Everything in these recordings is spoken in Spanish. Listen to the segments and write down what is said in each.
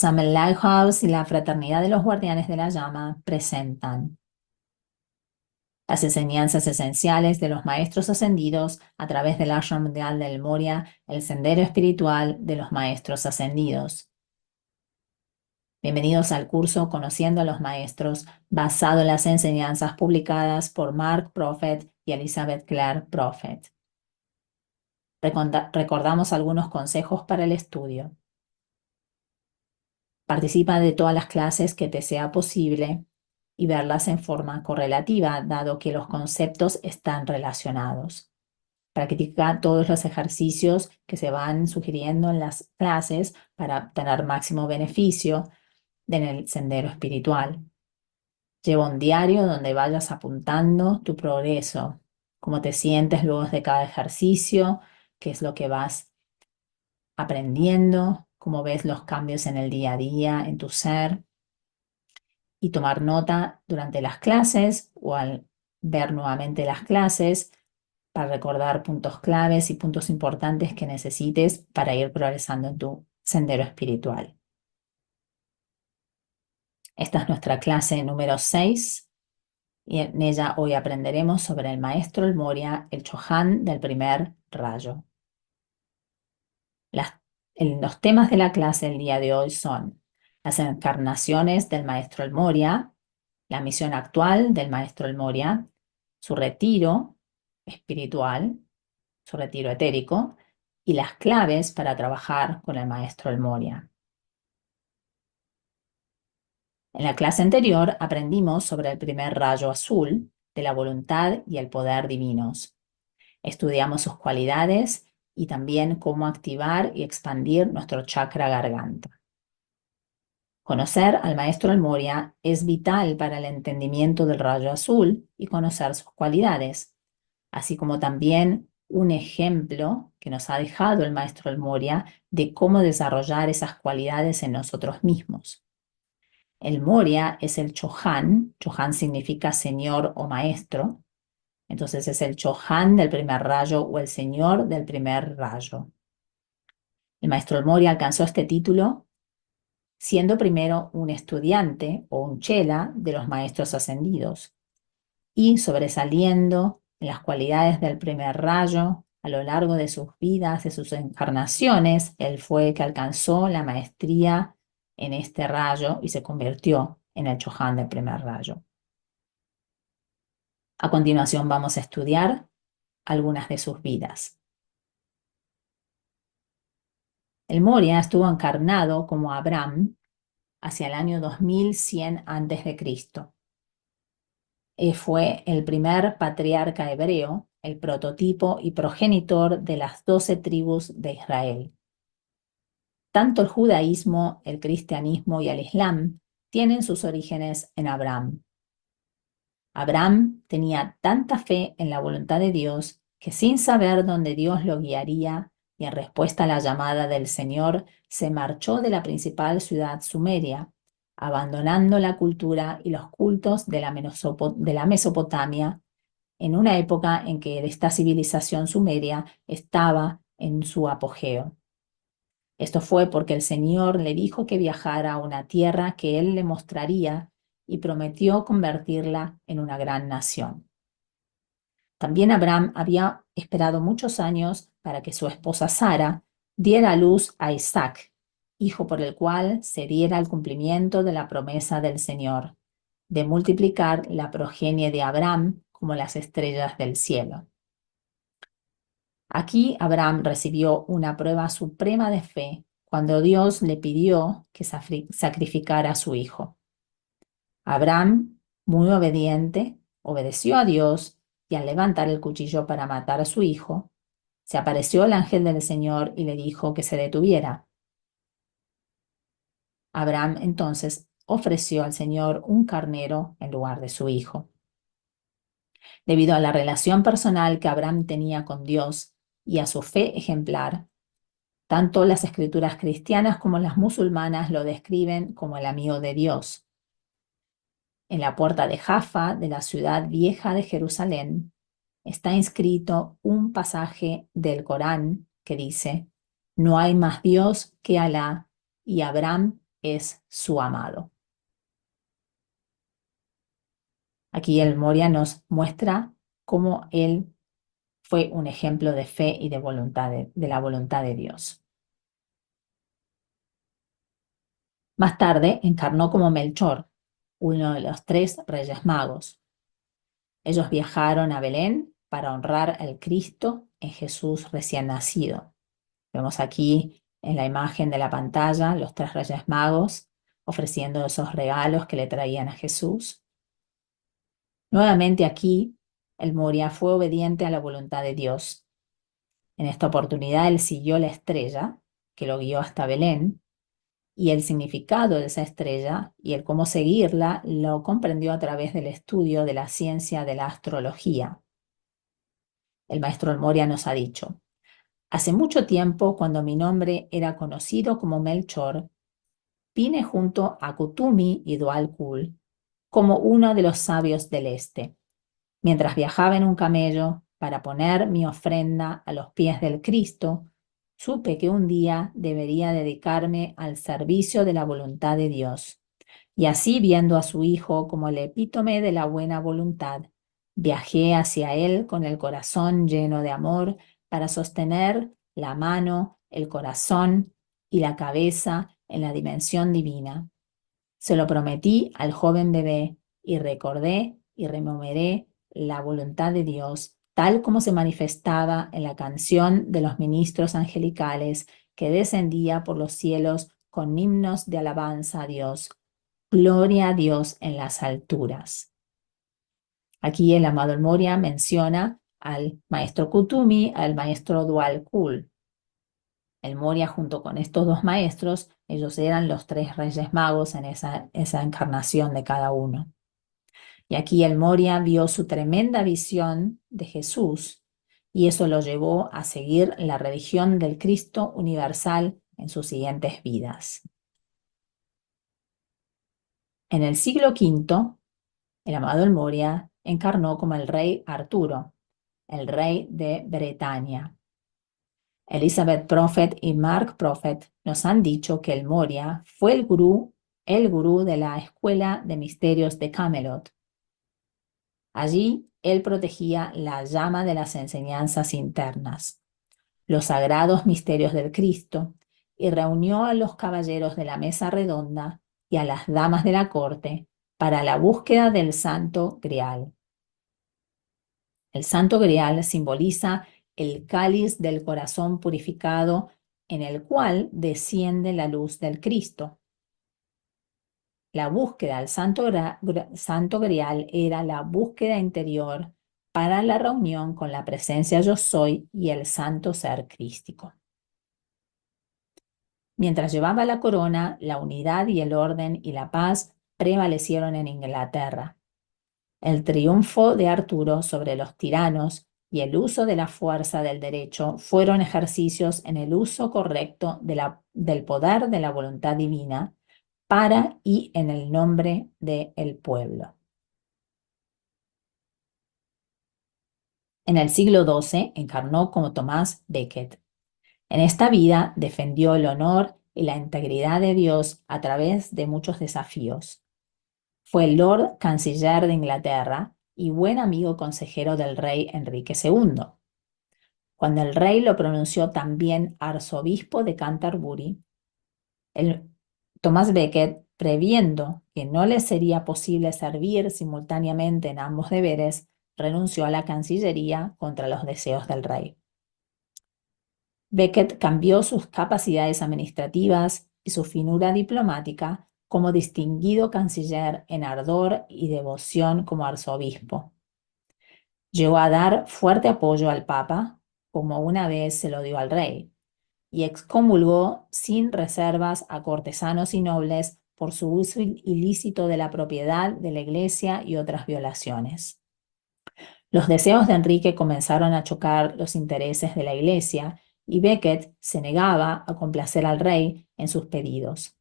Summer Lighthouse y la Fraternidad de los Guardianes de la Llama presentan las enseñanzas esenciales de los Maestros Ascendidos a través del Ashram Mundial del Moria, el Sendero Espiritual de los Maestros Ascendidos. Bienvenidos al curso Conociendo a los Maestros, basado en las enseñanzas publicadas por Mark Prophet y Elizabeth Clare Prophet. Recordamos algunos consejos para el estudio. Participa de todas las clases que te sea posible y verlas en forma correlativa, dado que los conceptos están relacionados. Practica todos los ejercicios que se van sugiriendo en las clases para tener máximo beneficio en el sendero espiritual. Lleva un diario donde vayas apuntando tu progreso, cómo te sientes luego de cada ejercicio, qué es lo que vas aprendiendo, cómo ves los cambios en el día a día, en tu ser, y tomar nota durante las clases o al ver nuevamente las clases para recordar puntos claves y puntos importantes que necesites para ir progresando en tu sendero espiritual. Esta es nuestra clase número 6 y en ella hoy aprenderemos sobre el Maestro El Moria, el Chohan del primer rayo. Los temas de la clase el día de hoy son las encarnaciones del Maestro El Moria, la misión actual del Maestro El Moria, su retiro espiritual, su retiro etérico, y las claves para trabajar con el Maestro El Moria. En la clase anterior aprendimos sobre el primer rayo azul de la voluntad y el poder divinos. Estudiamos sus cualidades y también cómo activar y expandir nuestro chakra garganta. Conocer al Maestro El Moria es vital para el entendimiento del rayo azul y conocer sus cualidades, así como también un ejemplo que nos ha dejado el Maestro El Moria de cómo desarrollar esas cualidades en nosotros mismos. El Moria es el Chohan. Chohan significa señor o maestro. Entonces es el Chohan del primer rayo o el señor del primer rayo. El Maestro El Moria alcanzó este título siendo primero un estudiante o un chela de los maestros ascendidos y sobresaliendo en las cualidades del primer rayo a lo largo de sus vidas, de sus encarnaciones. Él fue el que alcanzó la maestría en este rayo y se convirtió en el Chohan del primer rayo. A continuación vamos a estudiar algunas de sus vidas. El Moria estuvo encarnado como Abraham hacia el año 2100 a.C. Fue el primer patriarca hebreo, el prototipo y progenitor de las 12 tribus de Israel. Tanto el judaísmo, el cristianismo y el islam tienen sus orígenes en Abraham. Abraham tenía tanta fe en la voluntad de Dios que, sin saber dónde Dios lo guiaría y en respuesta a la llamada del Señor, se marchó de la principal ciudad sumeria, abandonando la cultura y los cultos de la Mesopotamia, en una época en que esta civilización sumeria estaba en su apogeo. Esto fue porque el Señor le dijo que viajara a una tierra que él le mostraría y prometió convertirla en una gran nación. También Abraham había esperado muchos años para que su esposa Sara diera a luz a Isaac, hijo por el cual se diera el cumplimiento de la promesa del Señor, de multiplicar la progenie de Abraham como las estrellas del cielo. Aquí Abraham recibió una prueba suprema de fe cuando Dios le pidió que sacrificara a su hijo. Abraham, muy obediente, obedeció a Dios y al levantar el cuchillo para matar a su hijo, se apareció el ángel del Señor y le dijo que se detuviera. Abraham entonces ofreció al Señor un carnero en lugar de su hijo. Debido a la relación personal que Abraham tenía con Dios y a su fe ejemplar, tanto las escrituras cristianas como las musulmanas lo describen como el amigo de Dios. En la puerta de Jaffa, de la ciudad vieja de Jerusalén, está inscrito un pasaje del Corán que dice: no hay más Dios que Alá y Abraham es su amado. Aquí el Moria nos muestra cómo él fue un ejemplo de fe y de la voluntad de Dios. Más tarde encarnó como Melchor, uno de los 3 reyes magos. Ellos viajaron a Belén para honrar al Cristo en Jesús recién nacido. Vemos aquí en la imagen de la pantalla los 3 reyes magos ofreciendo esos regalos que le traían a Jesús. Nuevamente aquí, el Moria fue obediente a la voluntad de Dios. En esta oportunidad él siguió la estrella que lo guió hasta Belén, y el significado de esa estrella y el cómo seguirla lo comprendió a través del estudio de la ciencia de la astrología. El maestro El Moria nos ha dicho: hace mucho tiempo, cuando mi nombre era conocido como Melchor, vine junto a Kutumi y Dual Kul como uno de los sabios del este. Mientras viajaba en un camello para poner mi ofrenda a los pies del Cristo, supe que un día debería dedicarme al servicio de la voluntad de Dios. Y así, viendo a su Hijo como el epítome de la buena voluntad, viajé hacia él con el corazón lleno de amor para sostener la mano, el corazón y la cabeza en la dimensión divina. Se lo prometí al joven bebé y recordé y rememoré la voluntad de Dios, tal como se manifestaba en la canción de los ministros angelicales que descendía por los cielos con himnos de alabanza a Dios. Gloria a Dios en las alturas. Aquí el amado El Moria menciona al maestro Kutumi, al maestro Dual Kul. El Moria, junto con estos 2 maestros, ellos eran los 3 reyes magos en esa encarnación de cada uno. Y aquí el Moria vio su tremenda visión de Jesús, y eso lo llevó a seguir la religión del Cristo universal en sus siguientes vidas. En el siglo V, el amado El Moria encarnó como el rey Arturo, el rey de Bretaña. Elizabeth Prophet y Mark Prophet nos han dicho que el Moria fue el gurú de la Escuela de Misterios de Camelot. Allí él protegía la llama de las enseñanzas internas, los sagrados misterios del Cristo, y reunió a los caballeros de la mesa redonda y a las damas de la corte para la búsqueda del Santo Grial. El Santo Grial simboliza el cáliz del corazón purificado en el cual desciende la luz del Cristo. La búsqueda del Santo Grial era la búsqueda interior para la reunión con la presencia Yo Soy y el Santo Ser Crístico. Mientras llevaba la corona, la unidad y el orden y la paz prevalecieron en Inglaterra. El triunfo de Arturo sobre los tiranos y el uso de la fuerza del derecho fueron ejercicios en el uso correcto del poder de la voluntad divina para y en el nombre del pueblo. En el siglo XII encarnó como Thomas Becket. En esta vida defendió el honor y la integridad de Dios a través de muchos desafíos. Fue Lord Canciller de Inglaterra y buen amigo consejero del rey Enrique II. Cuando el rey lo pronunció también arzobispo de Canterbury, Thomas Becket, previendo que no le sería posible servir simultáneamente en ambos deberes, renunció a la Cancillería contra los deseos del rey. Becket cambió sus capacidades administrativas y su finura diplomática como distinguido canciller en ardor y devoción como arzobispo. Llegó a dar fuerte apoyo al Papa, como una vez se lo dio al rey, y excomulgó sin reservas a cortesanos y nobles por su uso ilícito de la propiedad de la Iglesia y otras violaciones. Los deseos de Enrique comenzaron a chocar los intereses de la Iglesia y Becket se negaba a complacer al rey en sus pedidos.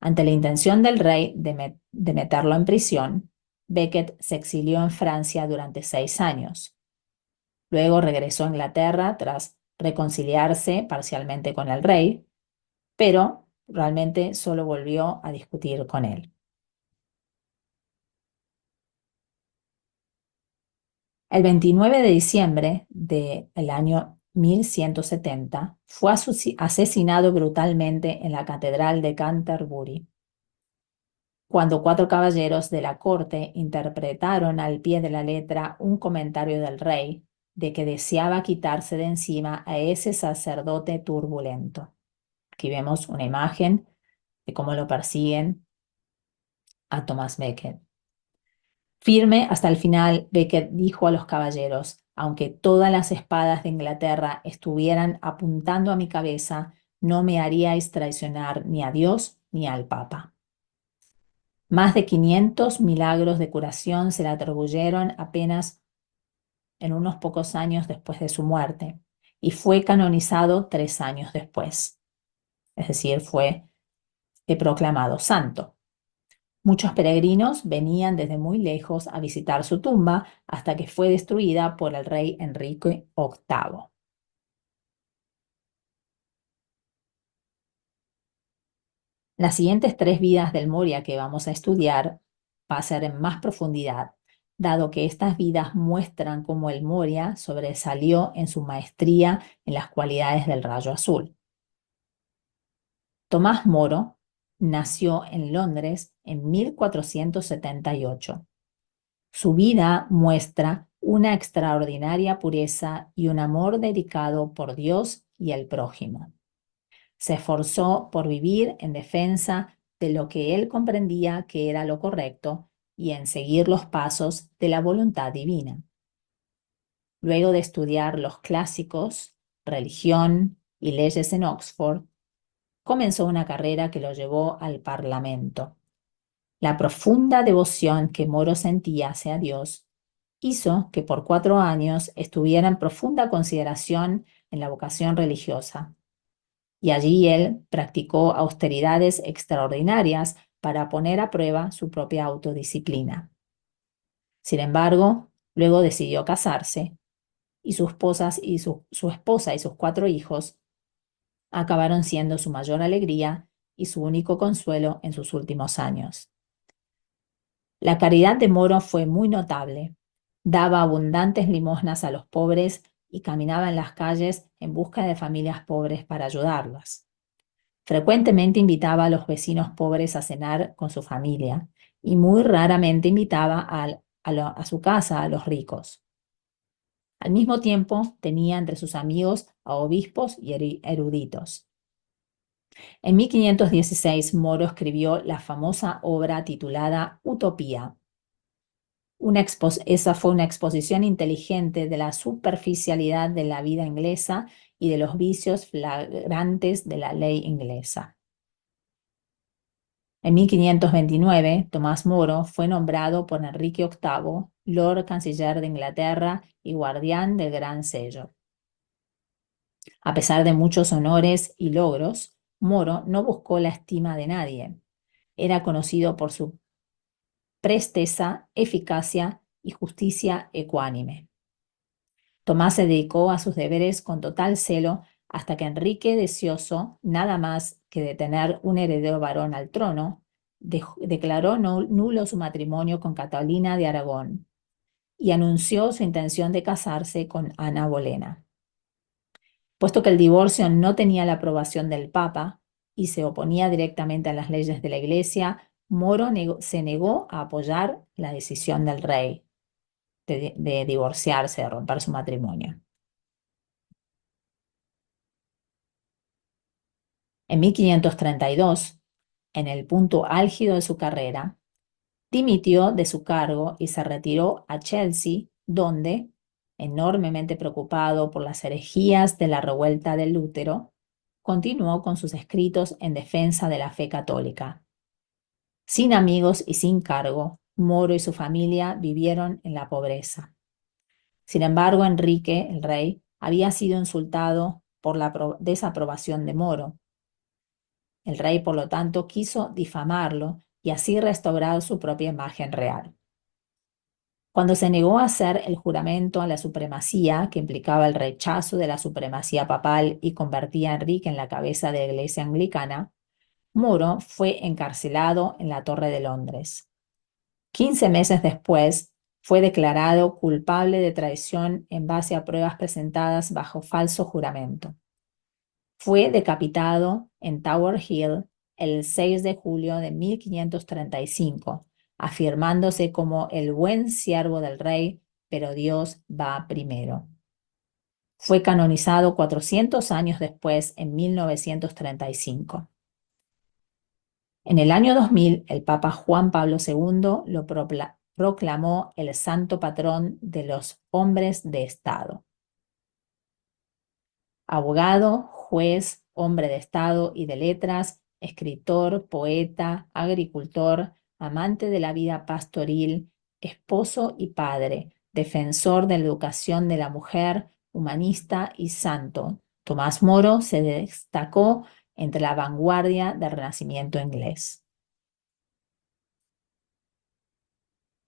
Ante la intención del rey de meterlo en prisión, Becket se exilió en Francia durante 6 años. Luego regresó a Inglaterra tras reconciliarse parcialmente con el rey, pero realmente solo volvió a discutir con él. El 29 de diciembre del año 1170 fue asesinado brutalmente en la Catedral de Canterbury, cuando 4 caballeros de la corte interpretaron al pie de la letra un comentario del rey de que deseaba quitarse de encima a ese sacerdote turbulento. Aquí vemos una imagen de cómo lo persiguen a Thomas Becket. Firme hasta el final, Becket dijo a los caballeros: aunque todas las espadas de Inglaterra estuvieran apuntando a mi cabeza, no me haríais traicionar ni a Dios ni al Papa. Más de 500 milagros de curación se le atribuyeron apenas en unos pocos años después de su muerte, y fue canonizado 3 años después. Es decir, fue proclamado santo. Muchos peregrinos venían desde muy lejos a visitar su tumba hasta que fue destruida por el rey Enrique VIII. Las siguientes 3 vidas del Moria que vamos a estudiar va a ser en más profundidad, dado que estas vidas muestran cómo el Moria sobresalió en su maestría en las cualidades del rayo azul. Tomás Moro nació en Londres en 1478. Su vida muestra una extraordinaria pureza y un amor dedicado por Dios y el prójimo. Se esforzó por vivir en defensa de lo que él comprendía que era lo correcto y en seguir los pasos de la voluntad divina. Luego de estudiar los clásicos, religión y leyes en Oxford, comenzó una carrera que lo llevó al Parlamento. La profunda devoción que Moro sentía hacia Dios hizo que por 4 años estuviera en profunda consideración en la vocación religiosa, y allí él practicó austeridades extraordinarias para poner a prueba su propia autodisciplina. Sin embargo, luego decidió casarse, y su esposa y sus 4 hijos acabaron siendo su mayor alegría y su único consuelo en sus últimos años. La caridad de Moro fue muy notable. Daba abundantes limosnas a los pobres y caminaba en las calles en busca de familias pobres para ayudarlas. Frecuentemente invitaba a los vecinos pobres a cenar con su familia y muy raramente invitaba a su casa a los ricos. Al mismo tiempo, tenía entre sus amigos a obispos y eruditos. En 1516, Moro escribió la famosa obra titulada Utopía. Esa fue una exposición inteligente de la superficialidad de la vida inglesa y de los vicios flagrantes de la ley inglesa. En 1529, Tomás Moro fue nombrado por Enrique VIII Lord Canciller de Inglaterra y guardián del Gran Sello. A pesar de muchos honores y logros, Moro no buscó la estima de nadie. Era conocido por su presteza, eficacia y justicia ecuánime. Tomás se dedicó a sus deberes con total celo hasta que Enrique, deseoso nada más que de tener un heredero varón al trono, declaró nulo su matrimonio con Catalina de Aragón y anunció su intención de casarse con Ana Bolena. Puesto que el divorcio no tenía la aprobación del Papa y se oponía directamente a las leyes de la Iglesia, Moro se negó a apoyar la decisión del rey de divorciarse, de romper su matrimonio. En 1532, en el punto álgido de su carrera, dimitió de su cargo y se retiró a Chelsea, donde, enormemente preocupado por las herejías de la revuelta de Lutero, continuó con sus escritos en defensa de la fe católica. Sin amigos y sin cargo, Moro y su familia vivieron en la pobreza. Sin embargo, Enrique, el rey, había sido insultado por la desaprobación de Moro. El rey, por lo tanto, quiso difamarlo y así restaurar su propia imagen real. Cuando se negó a hacer el juramento a la supremacía, que implicaba el rechazo de la supremacía papal y convertía a Enrique en la cabeza de la Iglesia anglicana, Moro fue encarcelado en la Torre de Londres. 15 meses después, fue declarado culpable de traición en base a pruebas presentadas bajo falso juramento. Fue decapitado en Tower Hill el 6 de julio de 1535, afirmándose como el buen siervo del rey, pero Dios va primero. Fue canonizado 400 años después, en 1935. En el año 2000, el Papa Juan Pablo II lo proclamó el santo patrón de los hombres de Estado. Abogado, juez, hombre de Estado y de letras, escritor, poeta, agricultor, amante de la vida pastoril, esposo y padre, defensor de la educación de la mujer, humanista y santo. Tomás Moro se destacó entre la vanguardia del Renacimiento inglés.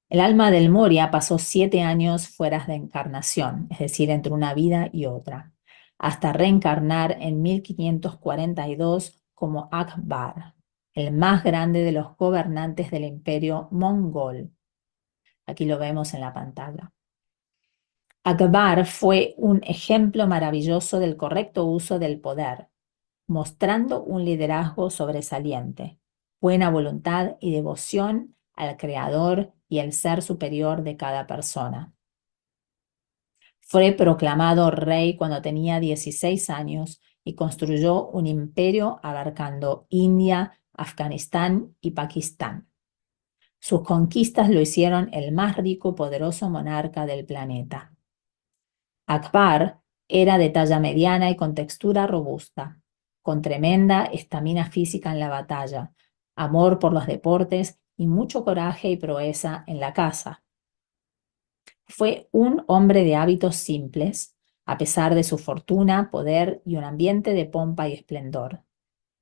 El alma del Moria pasó 7 años fuera de encarnación, es decir, entre una vida y otra, hasta reencarnar en 1542 como Akbar, el más grande de los gobernantes del imperio mongol. Aquí lo vemos en la pantalla. Akbar fue un ejemplo maravilloso del correcto uso del poder, mostrando un liderazgo sobresaliente, buena voluntad y devoción al Creador y el ser superior de cada persona. Fue proclamado rey cuando tenía 16 años y construyó un imperio abarcando India, Afganistán y Pakistán. Sus conquistas lo hicieron el más rico y poderoso monarca del planeta. Akbar era de talla mediana y con textura robusta, con tremenda estamina física en la batalla, amor por los deportes y mucho coraje y proeza en la caza. Fue un hombre de hábitos simples, a pesar de su fortuna, poder y un ambiente de pompa y esplendor.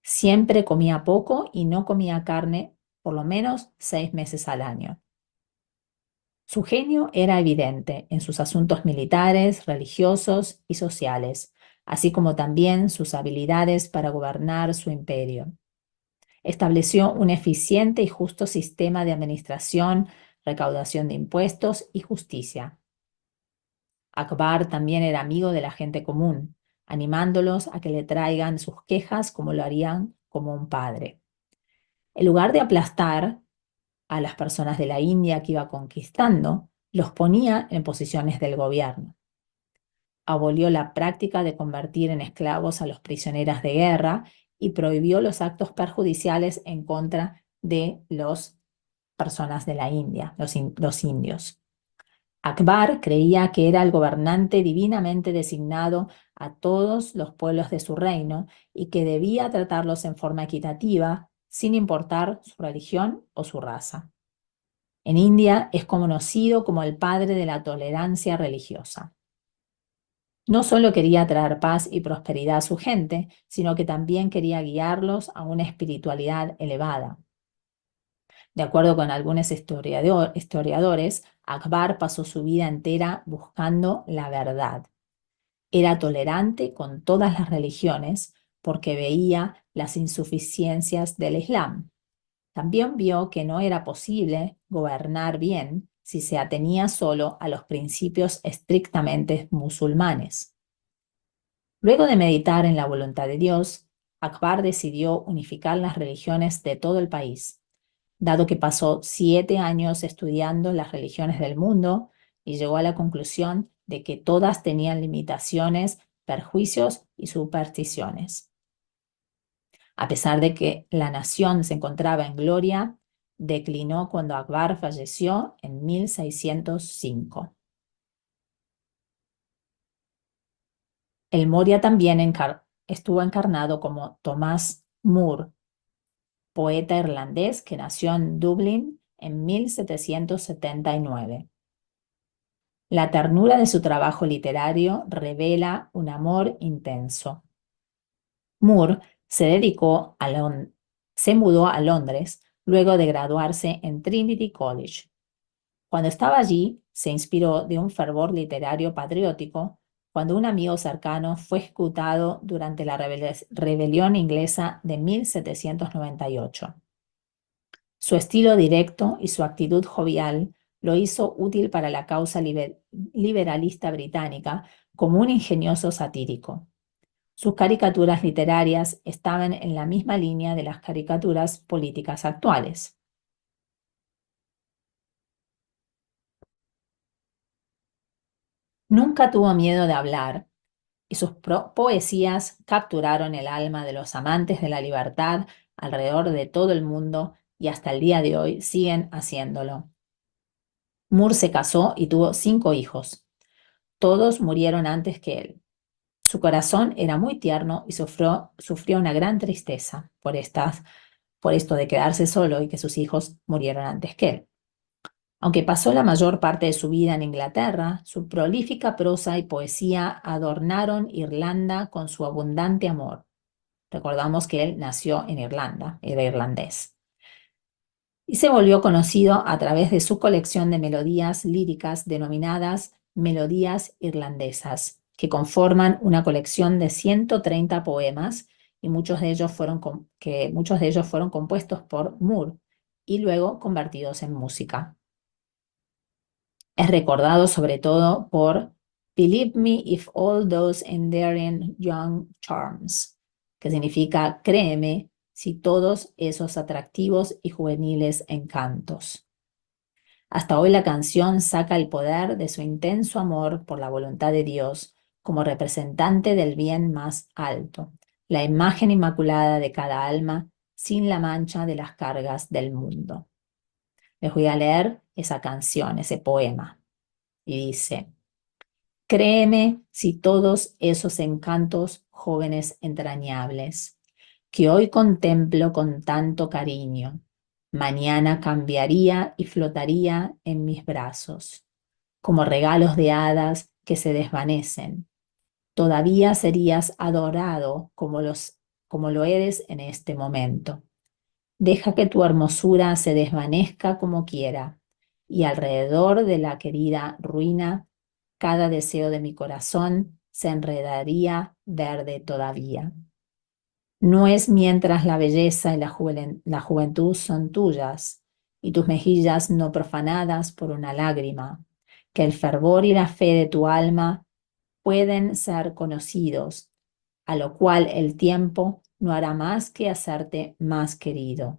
Siempre comía poco y no comía carne por lo menos 6 meses al año. Su genio era evidente en sus asuntos militares, religiosos y sociales, así como también sus habilidades para gobernar su imperio. Estableció un eficiente y justo sistema de administración, recaudación de impuestos y justicia. Akbar también era amigo de la gente común, animándolos a que le traigan sus quejas como lo harían como un padre. En lugar de aplastar a las personas de la India que iba conquistando, los ponía en posiciones del gobierno. Abolió la práctica de convertir en esclavos a los prisioneros de guerra y prohibió los actos perjudiciales en contra de las personas de la India, los indios. Akbar creía que era el gobernante divinamente designado a todos los pueblos de su reino y que debía tratarlos en forma equitativa, sin importar su religión o su raza. En India es conocido como el padre de la tolerancia religiosa. No solo quería traer paz y prosperidad a su gente, sino que también quería guiarlos a una espiritualidad elevada. De acuerdo con algunos historiadores, Akbar pasó su vida entera buscando la verdad. Era tolerante con todas las religiones porque veía las insuficiencias del Islam. También vio que no era posible gobernar bien si se atenía solo a los principios estrictamente musulmanes. Luego de meditar en la voluntad de Dios, Akbar decidió unificar las religiones de todo el país, dado que pasó 7 años estudiando las religiones del mundo y llegó a la conclusión de que todas tenían limitaciones, perjuicios y supersticiones. A pesar de que la nación se encontraba en gloria, declinó cuando Akbar falleció en 1605. El Moria también estuvo encarnado como Tomás Moore, poeta irlandés que nació en Dublín en 1779. La ternura de su trabajo literario revela un amor intenso. Moore se mudó a Londres luego de graduarse en Trinity College. Cuando estaba allí, se inspiró de un fervor literario patriótico cuando un amigo cercano fue ejecutado durante la rebelión inglesa de 1798. Su estilo directo y su actitud jovial lo hizo útil para la causa liberalista británica como un ingenioso satírico. Sus caricaturas literarias estaban en la misma línea de las caricaturas políticas actuales. Nunca tuvo miedo de hablar y sus poesías capturaron el alma de los amantes de la libertad alrededor de todo el mundo y hasta el día de hoy siguen haciéndolo. Moore se casó y tuvo 5 hijos. Todos murieron antes que él. Su corazón era muy tierno y sufrió una gran tristeza por esto de quedarse solo y que sus hijos murieron antes que él. Aunque pasó la mayor parte de su vida en Inglaterra, su prolífica prosa y poesía adornaron Irlanda con su abundante amor. Recordamos que él nació en Irlanda, era irlandés. Y se volvió conocido a través de su colección de melodías líricas denominadas Melodías Irlandesas, que conforman una colección de 130 poemas y muchos de ellos fueron compuestos por Moore y luego convertidos en música. Es recordado sobre todo por Believe me if all those endearing young charms, que significa créeme si todos esos atractivos y juveniles encantos. Hasta hoy la canción saca el poder de su intenso amor por la voluntad de Dios como representante del bien más alto, la imagen inmaculada de cada alma sin la mancha de las cargas del mundo. Les voy a leer esa canción, ese poema. Y dice, créeme si todos esos encantos jóvenes entrañables, que hoy contemplo con tanto cariño, mañana cambiaría y flotaría en mis brazos, como regalos de hadas que se desvanecen. Todavía serías adorado como lo eres en este momento. Deja que tu hermosura se desvanezca como quiera, y alrededor de la querida ruina, cada deseo de mi corazón se enredaría verde todavía. No es mientras la belleza y la juventud son tuyas, y tus mejillas no profanadas por una lágrima, que el fervor y la fe de tu alma pueden ser conocidos, a lo cual el tiempo no hará más que hacerte más querido.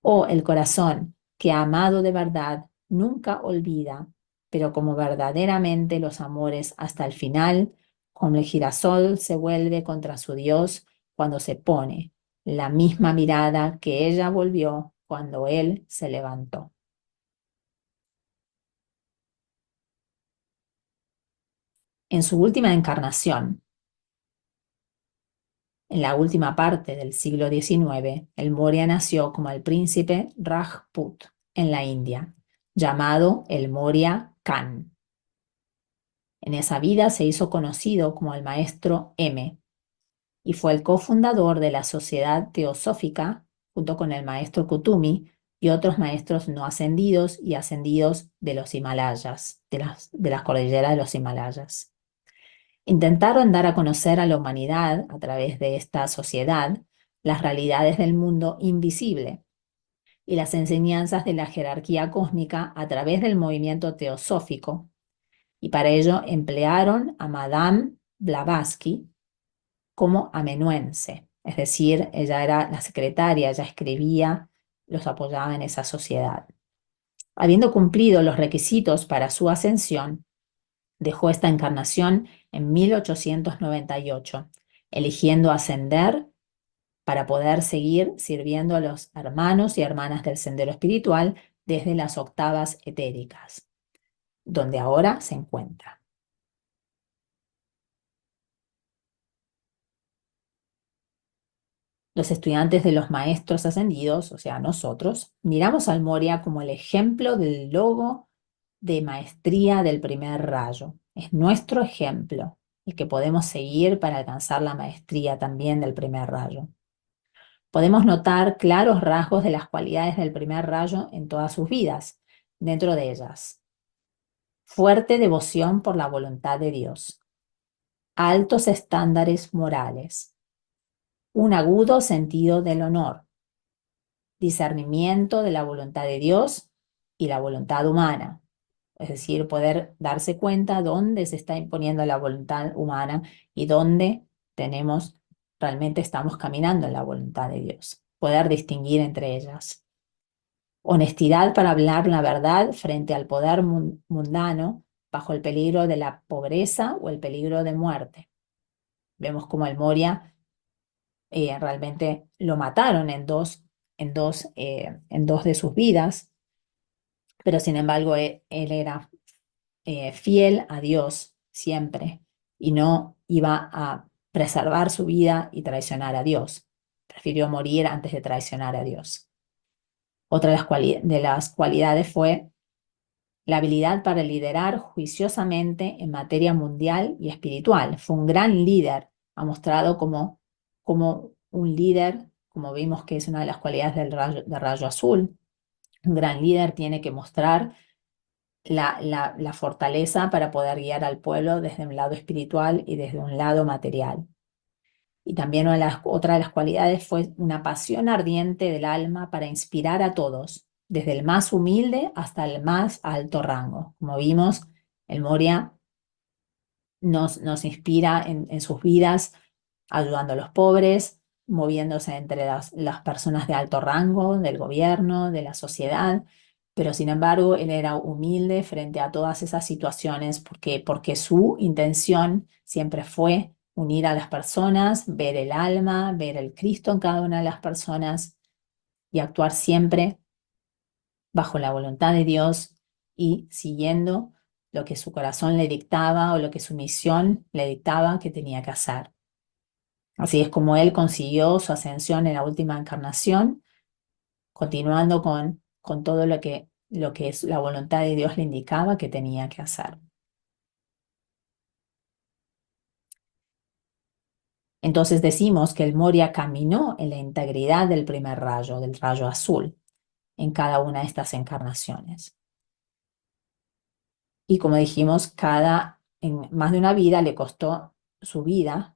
Oh, el corazón, que amado de verdad, nunca olvida, pero como verdaderamente los amores hasta el final, como el girasol se vuelve contra su Dios cuando se pone la misma mirada que ella volvió cuando él se levantó. En su última encarnación, En la última parte del siglo XIX, el Moria nació como el príncipe Rajput en la India, llamado el Moria Khan. En esa vida se hizo conocido como el maestro M y fue el cofundador de la Sociedad Teosófica junto con el maestro Kutumi y otros maestros no ascendidos y ascendidos de los Himalayas, de las cordilleras de los Himalayas. Intentaron dar a conocer a la humanidad, a través de esta sociedad, las realidades del mundo invisible y las enseñanzas de la jerarquía cósmica a través del movimiento teosófico, y para ello emplearon a Madame Blavatsky como amanuense, es decir, ella era la secretaria, ella escribía, los apoyaba en esa sociedad. Habiendo cumplido los requisitos para su ascensión, dejó esta encarnación en 1898, eligiendo ascender para poder seguir sirviendo a los hermanos y hermanas del sendero espiritual desde las octavas etéricas, donde ahora se encuentra. Los estudiantes de los maestros ascendidos, o sea, nosotros, miramos al Moria como el ejemplo del logo de maestría del primer rayo. Es nuestro ejemplo, el que podemos seguir para alcanzar la maestría también del primer rayo. Podemos notar claros rasgos de las cualidades del primer rayo en todas sus vidas, dentro de ellas. Fuerte devoción por la voluntad de Dios, altos estándares morales, un agudo sentido del honor, discernimiento de la voluntad de Dios y la voluntad humana, es decir, poder darse cuenta dónde se está imponiendo la voluntad humana y dónde realmente estamos caminando en la voluntad de Dios, poder distinguir entre ellas. Honestidad para hablar la verdad frente al poder mundano bajo el peligro de la pobreza o el peligro de muerte. Vemos como el Moria realmente lo mataron en dos de sus vidas, pero sin embargo él era fiel a Dios siempre y no iba a preservar su vida y traicionar a Dios. Prefirió morir antes de traicionar a Dios. Otra de las cualidades fue la habilidad para liderar juiciosamente en materia mundial y espiritual. Fue un gran líder, ha mostrado como un líder, como vimos que es una de las cualidades del rayo azul. Un gran líder tiene que mostrar la fortaleza para poder guiar al pueblo desde un lado espiritual y desde un lado material. Y también otra de las cualidades fue una pasión ardiente del alma para inspirar a todos, desde el más humilde hasta el más alto rango. Como vimos, el Moria nos inspira en sus vidas, ayudando a los pobres, moviéndose entre las personas de alto rango, del gobierno, de la sociedad, pero sin embargo él era humilde frente a todas esas situaciones porque su intención siempre fue unir a las personas, ver el alma, ver el Cristo en cada una de las personas y actuar siempre bajo la voluntad de Dios y siguiendo lo que su corazón le dictaba o lo que su misión le dictaba que tenía que hacer. Así es como él consiguió su ascensión en la última encarnación, continuando con todo lo que es la voluntad de Dios le indicaba que tenía que hacer. Entonces decimos que el Moria caminó en la integridad del primer rayo, del rayo azul, en cada una de estas encarnaciones. Y como dijimos, en más de una vida le costó su vida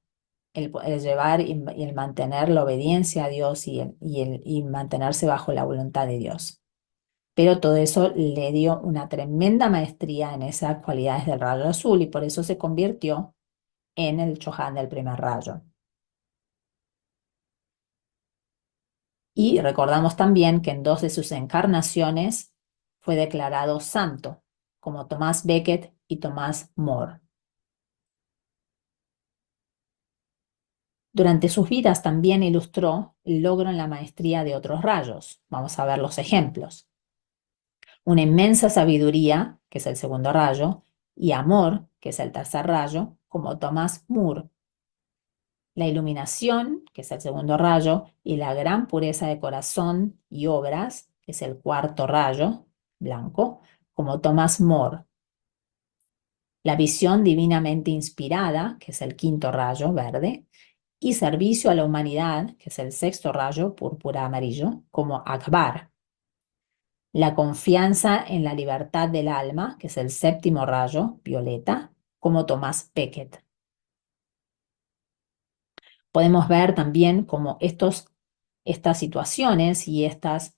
el llevar y el mantener la obediencia a Dios y mantenerse bajo la voluntad de Dios. Pero todo eso le dio una tremenda maestría en esas cualidades del rayo azul y por eso se convirtió en el Chohan del primer rayo. Y recordamos también que en dos de sus encarnaciones fue declarado santo, como Tomás Becket y Tomás More. Durante sus vidas también ilustró el logro en la maestría de otros rayos. Vamos a ver los ejemplos. Una inmensa sabiduría, que es el segundo rayo, y amor, que es el tercer rayo, como Tomás Moore. La iluminación, que es el segundo rayo, y la gran pureza de corazón y obras, que es el cuarto rayo, blanco, como Thomas More. La visión divinamente inspirada, que es el quinto rayo, verde, y servicio a la humanidad, que es el sexto rayo, púrpura amarillo, como Akbar. La confianza en la libertad del alma, que es el séptimo rayo, violeta, como Tomás Becket. Podemos ver también cómo estas situaciones y estas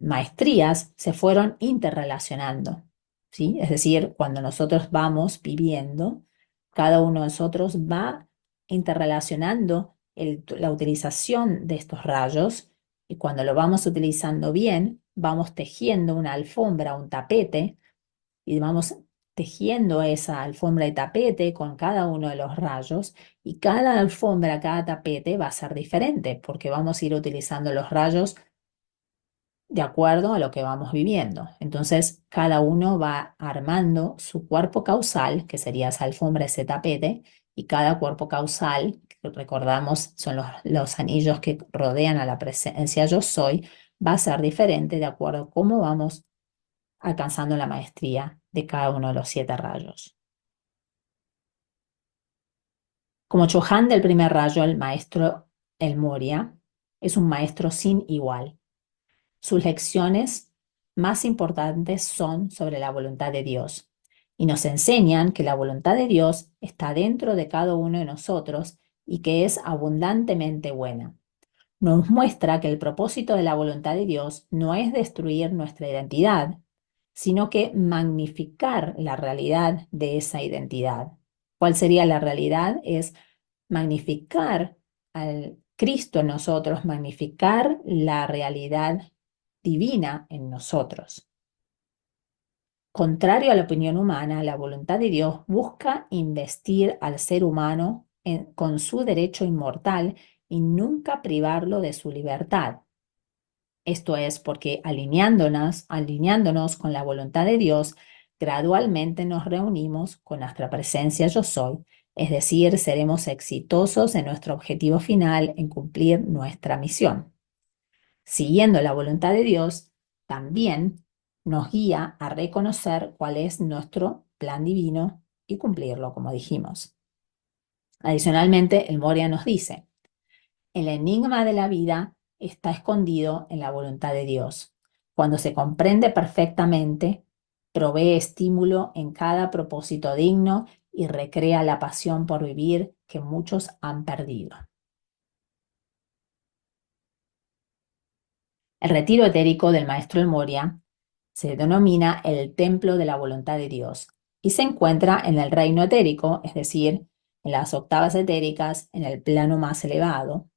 maestrías se fueron interrelacionando, ¿sí? Es decir, cuando nosotros vamos viviendo, cada uno de nosotros va interrelacionando la utilización de estos rayos y cuando lo vamos utilizando bien, vamos tejiendo una alfombra, un tapete y vamos tejiendo esa alfombra de tapete con cada uno de los rayos y cada alfombra, cada tapete va a ser diferente porque vamos a ir utilizando los rayos de acuerdo a lo que vamos viviendo. Entonces, cada uno va armando su cuerpo causal, que sería esa alfombra, ese tapete, y cada cuerpo causal, que recordamos, son los anillos que rodean a la presencia yo soy, va a ser diferente de acuerdo a cómo vamos alcanzando la maestría de cada uno de los 7 rayos. Como Chohan del primer rayo, el maestro El Moria es un maestro sin igual. Sus lecciones más importantes son sobre la voluntad de Dios y nos enseñan que la voluntad de Dios está dentro de cada uno de nosotros y que es abundantemente buena. Nos muestra que el propósito de la voluntad de Dios no es destruir nuestra identidad, sino que magnificar la realidad de esa identidad. ¿Cuál sería la realidad? Es magnificar al Cristo en nosotros, magnificar la realidad divina en nosotros. Contrario a la opinión humana, la voluntad de Dios busca investir al ser humano con su derecho inmortal y nunca privarlo de su libertad. Esto es porque alineándonos con la voluntad de Dios, gradualmente nos reunimos con nuestra presencia yo soy, es decir, seremos exitosos en nuestro objetivo final en cumplir nuestra misión. Siguiendo la voluntad de Dios, también nos guía a reconocer cuál es nuestro plan divino y cumplirlo, como dijimos. Adicionalmente, el Moria nos dice, el enigma de la vida está escondido en la voluntad de Dios. Cuando se comprende perfectamente, provee estímulo en cada propósito digno y recrea la pasión por vivir que muchos han perdido. El retiro etérico del maestro El Moria se denomina el templo de la voluntad de Dios y se encuentra en el reino etérico, es decir, en las octavas etéricas, en el plano más elevado,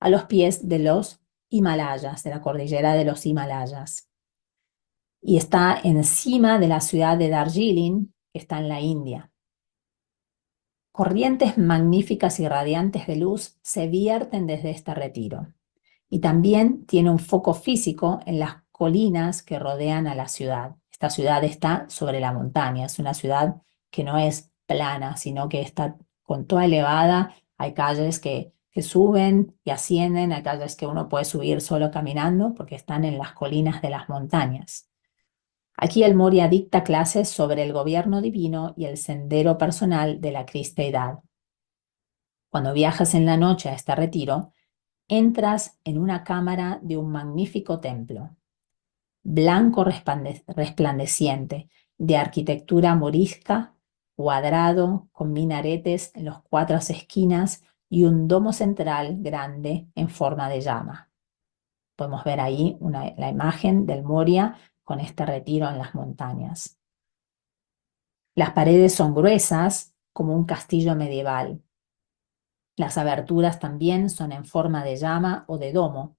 a los pies de los Himalayas, de la cordillera de los Himalayas. Y está encima de la ciudad de Darjeeling, que está en la India. Corrientes magníficas y radiantes de luz se vierten desde este retiro. Y también tiene un foco físico en las colinas que rodean a la ciudad. Esta ciudad está sobre la montaña, es una ciudad que no es plana, sino que está con toda elevada. Hay calles que suben y ascienden, hay calles que uno puede subir solo caminando porque están en las colinas de las montañas. Aquí el Moria dicta clases sobre el gobierno divino y el sendero personal de la cristeidad. Cuando viajas en la noche a este retiro, entras en una cámara de un magnífico templo, blanco resplandeciente, de arquitectura morisca, cuadrado, con minaretes en las 4 esquinas y un domo central grande en forma de llama. Podemos ver ahí la imagen del Moria con este retiro en las montañas. Las paredes son gruesas, como un castillo medieval. Las aberturas también son en forma de llama o de domo,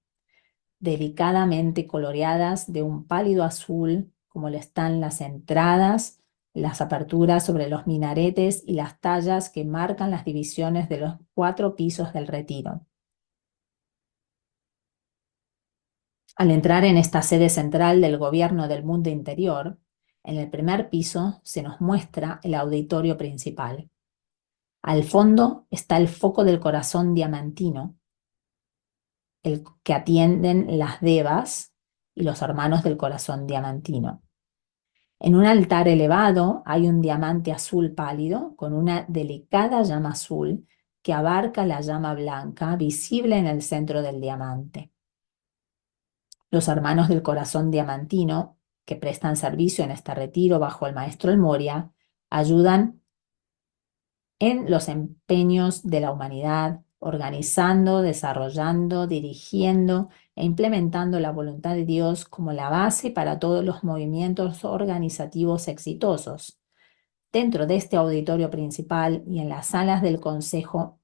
delicadamente coloreadas de un pálido azul, como lo están las entradas, las aperturas sobre los minaretes y las tallas que marcan las divisiones de los 4 pisos del retiro. Al entrar en esta sede central del gobierno del mundo interior, en el primer piso se nos muestra el auditorio principal. Al fondo está el foco del corazón diamantino, el que atienden las devas y los hermanos del corazón diamantino. En un altar elevado hay un diamante azul pálido con una delicada llama azul que abarca la llama blanca visible en el centro del diamante. Los hermanos del corazón diamantino, que prestan servicio en este retiro bajo el maestro El Moria, ayudan en los empeños de la humanidad, organizando, desarrollando, dirigiendo e implementando la voluntad de Dios como la base para todos los movimientos organizativos exitosos. Dentro de este auditorio principal y en las salas del consejo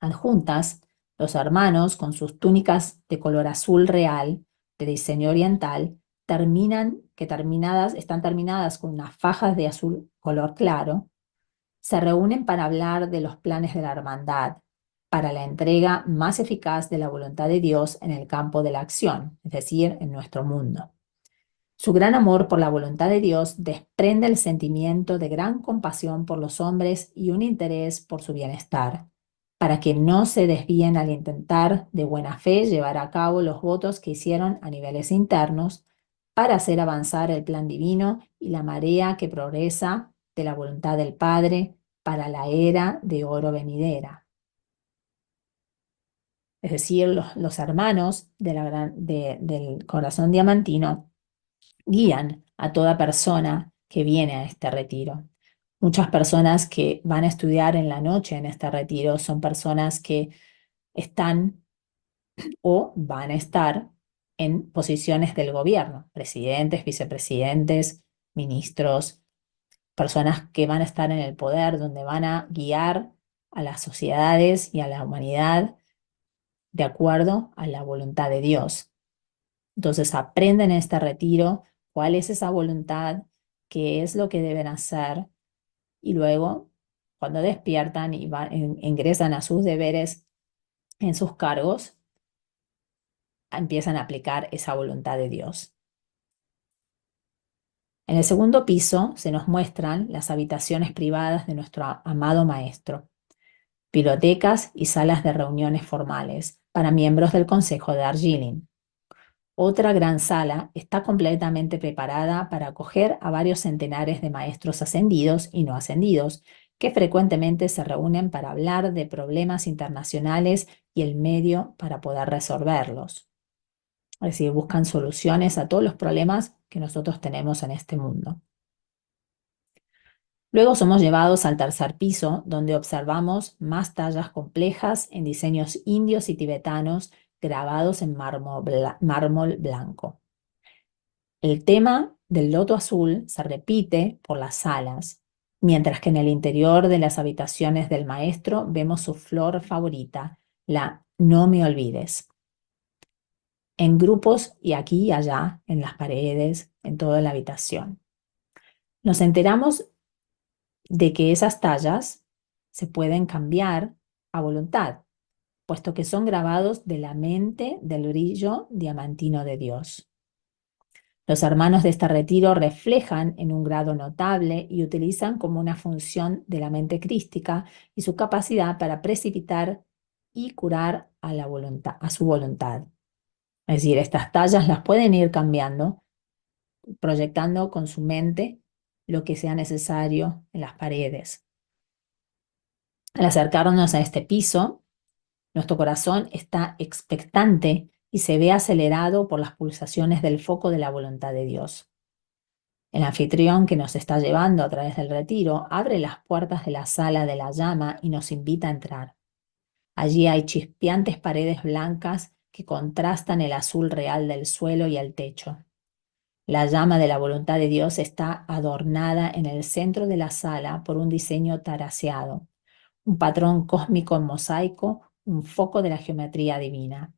adjuntas, los hermanos, con sus túnicas de color azul real, de diseño oriental, están terminadas con unas fajas de azul color claro, se reúnen para hablar de los planes de la hermandad, para la entrega más eficaz de la voluntad de Dios en el campo de la acción, es decir, en nuestro mundo. Su gran amor por la voluntad de Dios desprende el sentimiento de gran compasión por los hombres y un interés por su bienestar, para que no se desvíen al intentar de buena fe llevar a cabo los votos que hicieron a niveles internos para hacer avanzar el plan divino y la marea que progresa de la voluntad del Padre para la era de oro venidera. Es decir, los hermanos del corazón diamantino guían a toda persona que viene a este retiro. Muchas personas que van a estudiar en la noche en este retiro son personas que están o van a estar en posiciones del gobierno, presidentes, vicepresidentes, ministros, personas que van a estar en el poder, donde van a guiar a las sociedades y a la humanidad de acuerdo a la voluntad de Dios. Entonces aprenden en este retiro cuál es esa voluntad, qué es lo que deben hacer y luego cuando despiertan y ingresan a sus deberes en sus cargos, empiezan a aplicar esa voluntad de Dios. En el segundo piso se nos muestran las habitaciones privadas de nuestro amado maestro, bibliotecas y salas de reuniones formales para miembros del Consejo de Darjeeling. Otra gran sala está completamente preparada para acoger a varios centenares de maestros ascendidos y no ascendidos, que frecuentemente se reúnen para hablar de problemas internacionales y el medio para poder resolverlos. Es decir, buscan soluciones a todos los problemas que nosotros tenemos en este mundo. Luego somos llevados al tercer piso, donde observamos más tallas complejas en diseños indios y tibetanos grabados en mármol blanco. El tema del loto azul se repite por las salas, mientras que en el interior de las habitaciones del maestro vemos su flor favorita, la no me olvides, en grupos y aquí y allá, en las paredes, en toda la habitación. Nos enteramos de que esas tallas se pueden cambiar a voluntad, puesto que son grabados de la mente del brillo diamantino de Dios. Los hermanos de este retiro reflejan en un grado notable y utilizan como una función de la mente crística y su capacidad para precipitar y curar a su voluntad. Es decir, estas tallas las pueden ir cambiando, proyectando con su mente lo que sea necesario en las paredes. Al acercarnos a este piso, nuestro corazón está expectante y se ve acelerado por las pulsaciones del foco de la voluntad de Dios. El anfitrión que nos está llevando a través del retiro abre las puertas de la sala de la llama y nos invita a entrar. Allí hay chispeantes paredes blancas que contrastan el azul real del suelo y el techo. La llama de la voluntad de Dios está adornada en el centro de la sala por un diseño taraseado, un patrón cósmico en mosaico, un foco de la geometría divina.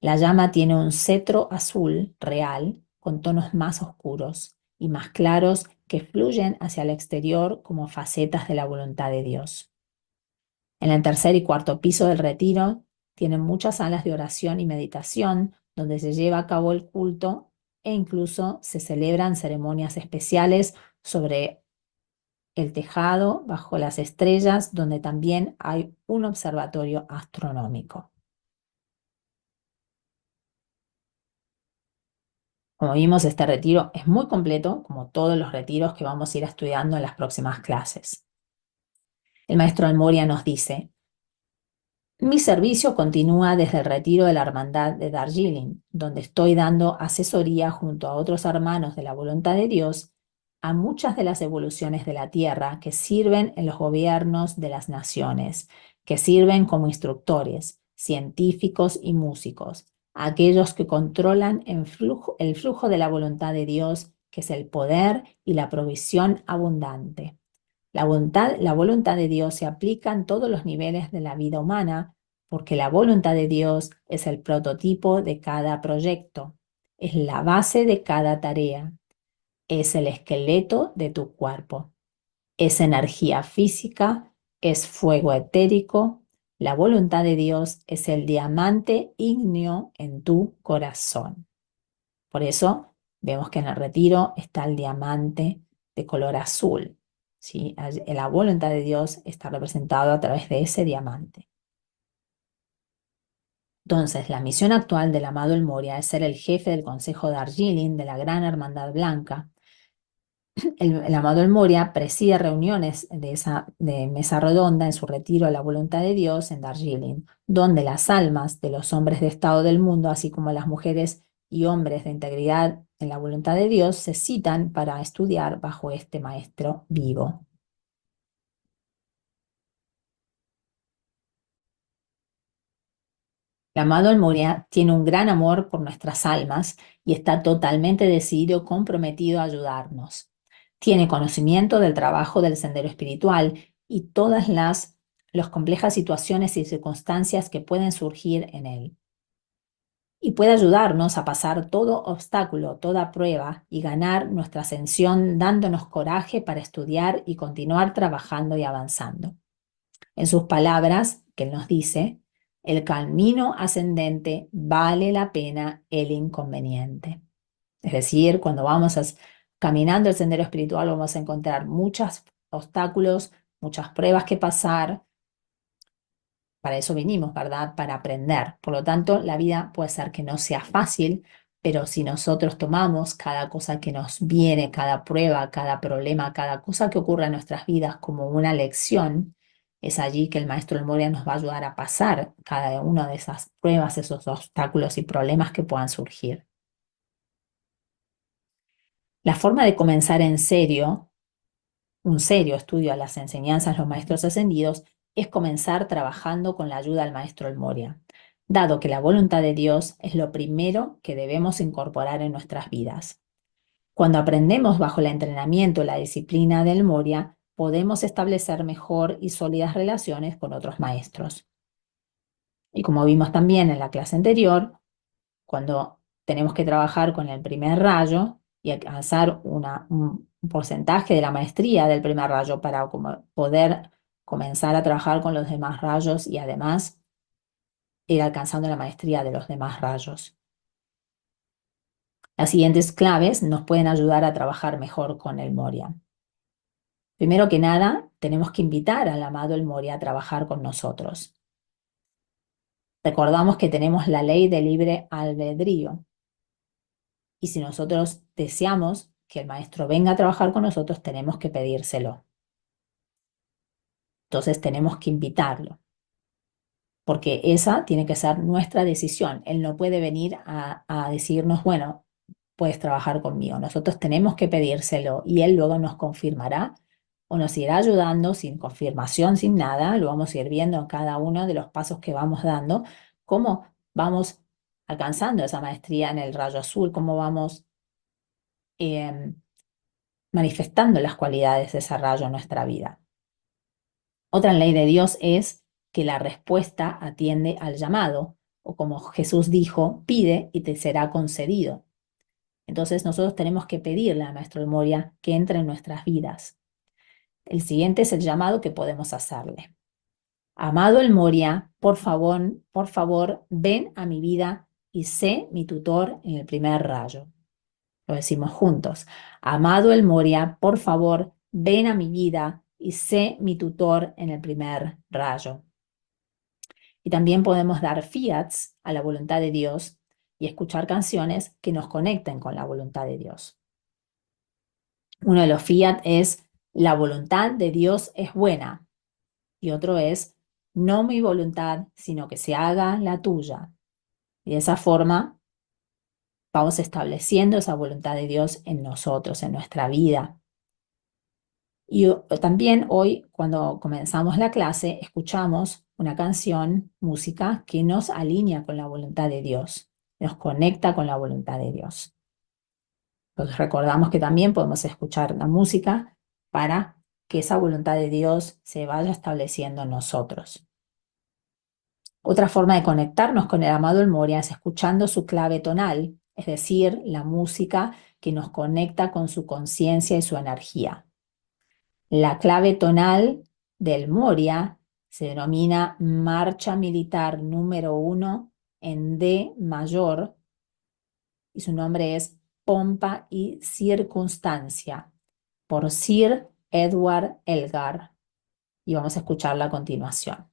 La llama tiene un cetro azul real con tonos más oscuros y más claros que fluyen hacia el exterior como facetas de la voluntad de Dios. En el tercer y cuarto piso del retiro tienen muchas salas de oración y meditación donde se lleva a cabo el culto e incluso se celebran ceremonias especiales sobre el tejado bajo las estrellas, donde también hay un observatorio astronómico. Como vimos, este retiro es muy completo, como todos los retiros que vamos a ir estudiando en las próximas clases. El maestro Almoria nos dice: mi servicio continúa desde el retiro de la Hermandad de Darjeeling, donde estoy dando asesoría junto a otros hermanos de la voluntad de Dios a muchas de las evoluciones de la Tierra que sirven en los gobiernos de las naciones, que sirven como instructores, científicos y músicos, aquellos que controlan el flujo de la voluntad de Dios, que es el poder y la provisión abundante. La voluntad de Dios se aplica en todos los niveles de la vida humana, porque la voluntad de Dios es el prototipo de cada proyecto, es la base de cada tarea, es el esqueleto de tu cuerpo, es energía física, es fuego etérico. La voluntad de Dios es el diamante ígneo en tu corazón. Por eso vemos que en el retiro está el diamante de color azul. ¿Sí? La voluntad de Dios está representada a través de ese diamante. Entonces, la misión actual del amado El Moria es ser el jefe del Consejo de Darjeeling de la Gran Hermandad Blanca. El amado El Moria preside reuniones de mesa redonda en su retiro a la voluntad de Dios en Darjeeling, donde las almas de los hombres de estado del mundo, así como las mujeres y hombres de integridad en la voluntad de Dios, se citan para estudiar bajo este maestro vivo. El amado El Moria tiene un gran amor por nuestras almas y está totalmente decidido, comprometido a ayudarnos. Tiene conocimiento del trabajo del sendero espiritual y todas las complejas situaciones y circunstancias que pueden surgir en él. Y puede ayudarnos a pasar todo obstáculo, toda prueba y ganar nuestra ascensión, dándonos coraje para estudiar y continuar trabajando y avanzando. En sus palabras, que él nos dice: el camino ascendente vale la pena el inconveniente. Es decir, cuando vamos caminando el sendero espiritual vamos a encontrar muchos obstáculos, muchas pruebas que pasar. Para eso vinimos, ¿verdad? Para aprender. Por lo tanto, la vida puede ser que no sea fácil, pero si nosotros tomamos cada cosa que nos viene, cada prueba, cada problema, cada cosa que ocurre en nuestras vidas como una lección, es allí que el maestro El Moria nos va a ayudar a pasar cada una de esas pruebas, esos obstáculos y problemas que puedan surgir. La forma de comenzar en serio, un serio estudio a las enseñanzas de los maestros ascendidos, es comenzar trabajando con la ayuda del maestro El Moria, dado que la voluntad de Dios es lo primero que debemos incorporar en nuestras vidas. Cuando aprendemos bajo el entrenamiento y la disciplina del Moria, podemos establecer mejor y sólidas relaciones con otros maestros. Y como vimos también en la clase anterior, cuando tenemos que trabajar con el primer rayo y alcanzar un porcentaje de la maestría del primer rayo para poder comenzar a trabajar con los demás rayos y además ir alcanzando la maestría de los demás rayos. Las siguientes claves nos pueden ayudar a trabajar mejor con el Moria. Primero que nada, tenemos que invitar al amado el Moria a trabajar con nosotros. Recordamos que tenemos la ley de libre albedrío. Y si nosotros deseamos que el maestro venga a trabajar con nosotros, tenemos que pedírselo. Entonces tenemos que invitarlo, porque esa tiene que ser nuestra decisión. Él no puede venir a decirnos, bueno, puedes trabajar conmigo. Nosotros tenemos que pedírselo y él luego nos confirmará o nos irá ayudando sin confirmación, sin nada. Lo vamos a ir viendo en cada uno de los pasos que vamos dando, cómo vamos alcanzando esa maestría en el rayo azul, cómo vamos manifestando las cualidades de ese rayo en nuestra vida. Otra ley de Dios es que la respuesta atiende al llamado, o como Jesús dijo, pide y te será concedido. Entonces nosotros tenemos que pedirle al Maestro El Moria que entre en nuestras vidas. El siguiente es el llamado que podemos hacerle. Amado El Moria, por favor, ven a mi vida y sé mi tutor en el primer rayo. Lo decimos juntos. Amado El Moria, por favor, ven a mi vida y sé mi tutor en el primer rayo. Y también podemos dar fiats a la voluntad de Dios y escuchar canciones que nos conecten con la voluntad de Dios. Uno de los fiat es: la voluntad de Dios es buena. Y otro es: no mi voluntad, sino que se haga la tuya. Y de esa forma vamos estableciendo esa voluntad de Dios en nosotros, en nuestra vida. Y también hoy, cuando comenzamos la clase, escuchamos una canción, música, que nos alinea con la voluntad de Dios, nos conecta con la voluntad de Dios. Entonces recordamos que también podemos escuchar la música para que esa voluntad de Dios se vaya estableciendo en nosotros. Otra forma de conectarnos con el amado El Moria es escuchando su clave tonal, es decir, la música que nos conecta con su conciencia y su energía. La clave tonal del Moria se denomina Marcha Militar número 1 en D mayor y su nombre es Pompa y Circunstancia, por Sir Edward Elgar. Y vamos a escucharla a continuación.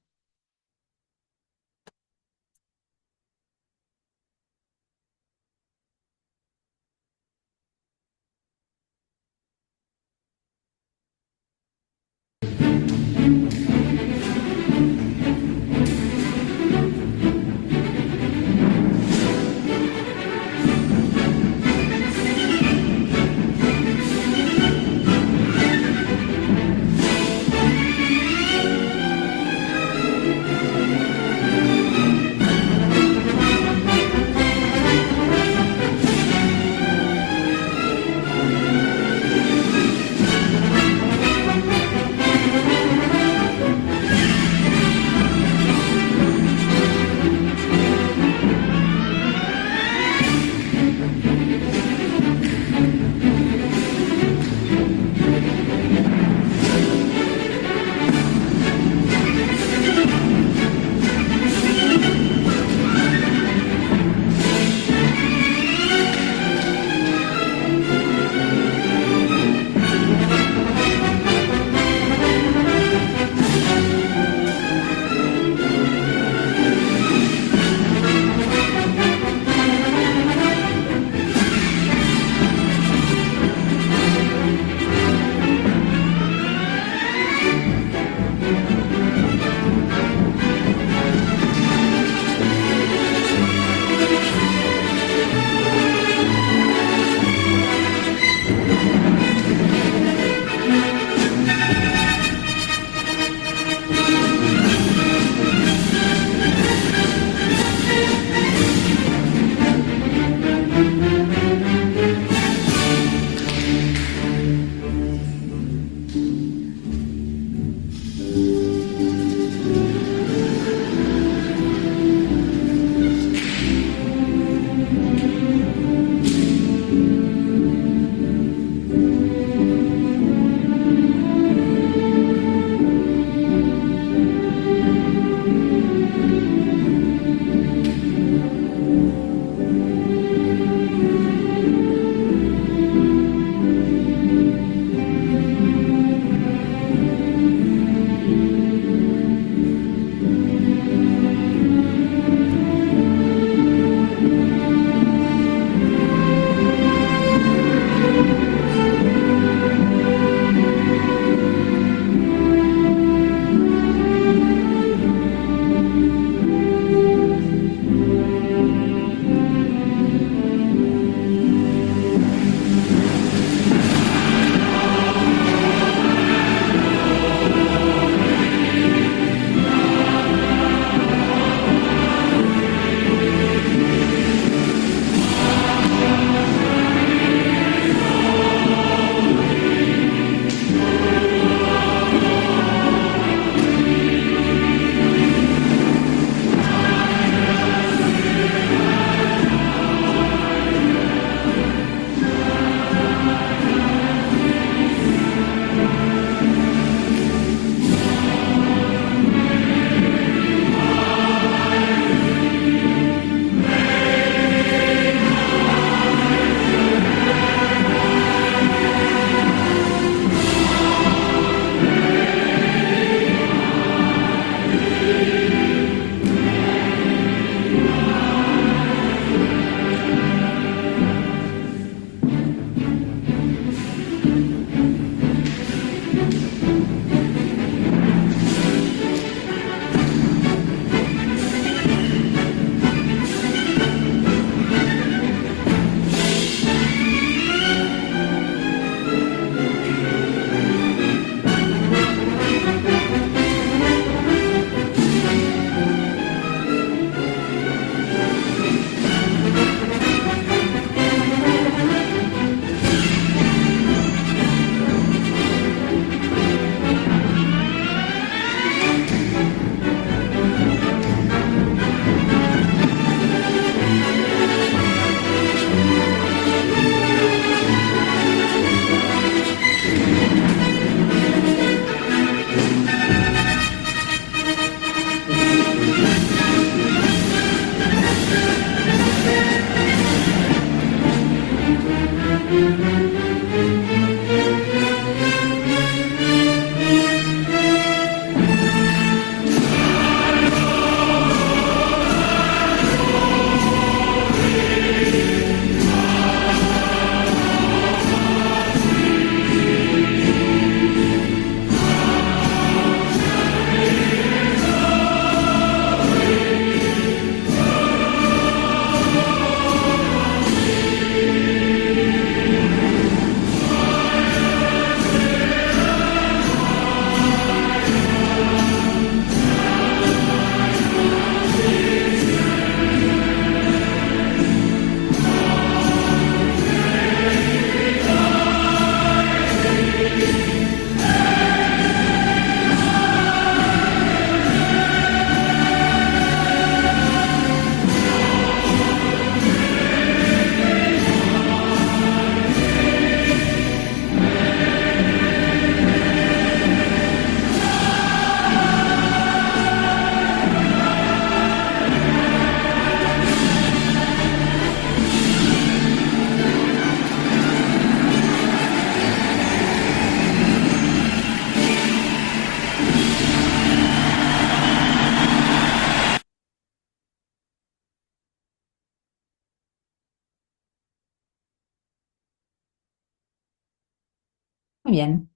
Muy bien.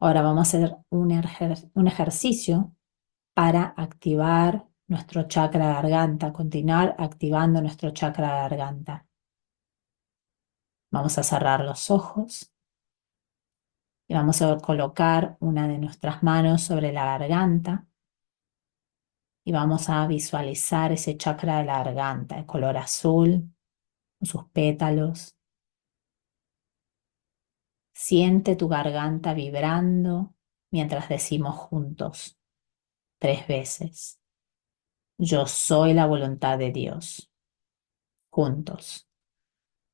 Ahora vamos a hacer un ejercicio para activar nuestro chakra garganta, continuar activando nuestro chakra garganta. Vamos a cerrar los ojos y vamos a colocar una de nuestras manos sobre la garganta y vamos a visualizar ese chakra de la garganta, de color azul, con sus pétalos. Siente tu garganta vibrando mientras decimos juntos 3 veces. Yo soy la voluntad de Dios. Juntos.